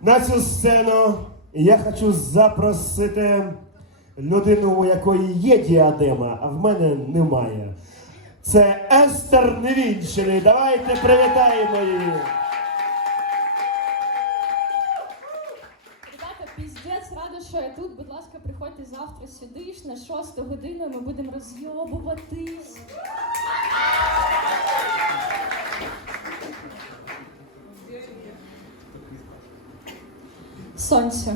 На цю сцену я хочу запросити людину, у якої є діадема, а в мене немає. Це Естер Невінчений. Давайте привітаємо її. Піздець, рада, що я тут. Будь ласка, приходьте завтра сюди ж на 6 годину. Ми будемо розйобуватись. Сонце.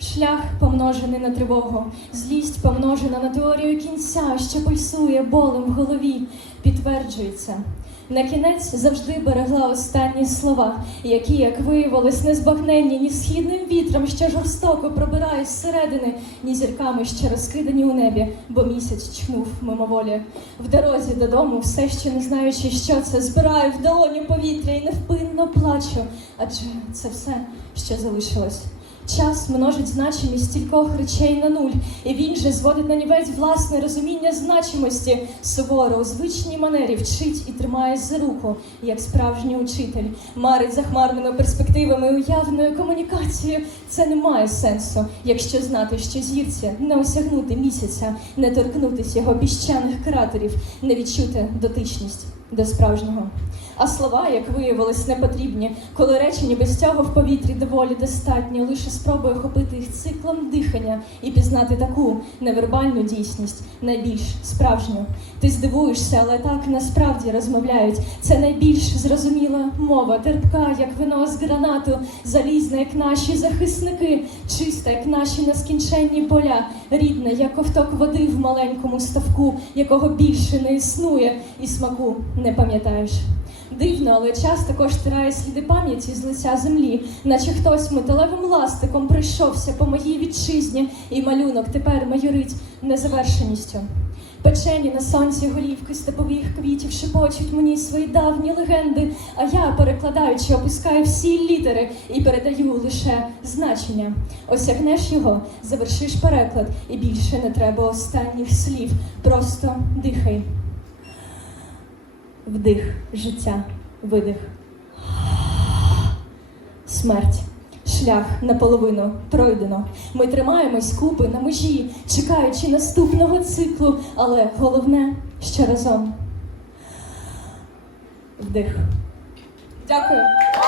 Шлях помножений на тривогу, злість помножена на теорію кінця, що пульсує болем в голові, підтверджується. На кінець завжди берегла останні слова, які, як виявилось, не збагненні ні східним вітром, що жорстоко пробирає зсередини, ні зірками, що розкидані у небі, бо місяць чхнув мимоволі. В дорозі додому, все ще не знаючи, що це, збираю в долоні повітря і невпинно плачу, адже це все, що залишилось. Час множить значимість стількох речей на нуль, і він же зводить на нівець власне розуміння значимості. Суворо у звичній манері вчить і тримає за руку, як справжній учитель, марить захмарними перспективами, уявною комунікацією. Це не має сенсу, якщо знати, що зірці не осягнути місяця, не торкнутись його піщаних кратерів, не відчути дотичність до справжнього. А слова, як виявилось, не потрібні, коли речення без цього в повітрі доволі достатньо, лише спробуй охопити їх циклом дихання і пізнати таку невербальну дійсність, найбільш справжню. Ти здивуєшся, але так насправді розмовляють. Це найбільш зрозуміла мова, терпка, як вино з гранату, залізна, як наші захисники, чиста, як наші нескінченні поля, рідна, як ковток води в маленькому ставку, якого більше не існує, і смаку не пам'ятаєш. Дивно, але час також стирає сліди пам'яті з лиця землі, наче хтось металевим ластиком прийшовся по моїй вітчизні, і малюнок тепер майорить незавершеністю. Печені на сонці голівки степових квітів шепочуть мені свої давні легенди, а я, перекладаючи, опускаю всі літери і передаю лише значення. Осягнеш його, завершиш переклад, і більше не треба останніх слів. Просто дихай. Вдих, життя, видих. Смерть. Шлях наполовину пройдено. Ми тримаємось купи на межі, чекаючи наступного циклу, але головне, ще разом. Вдих. Дякую.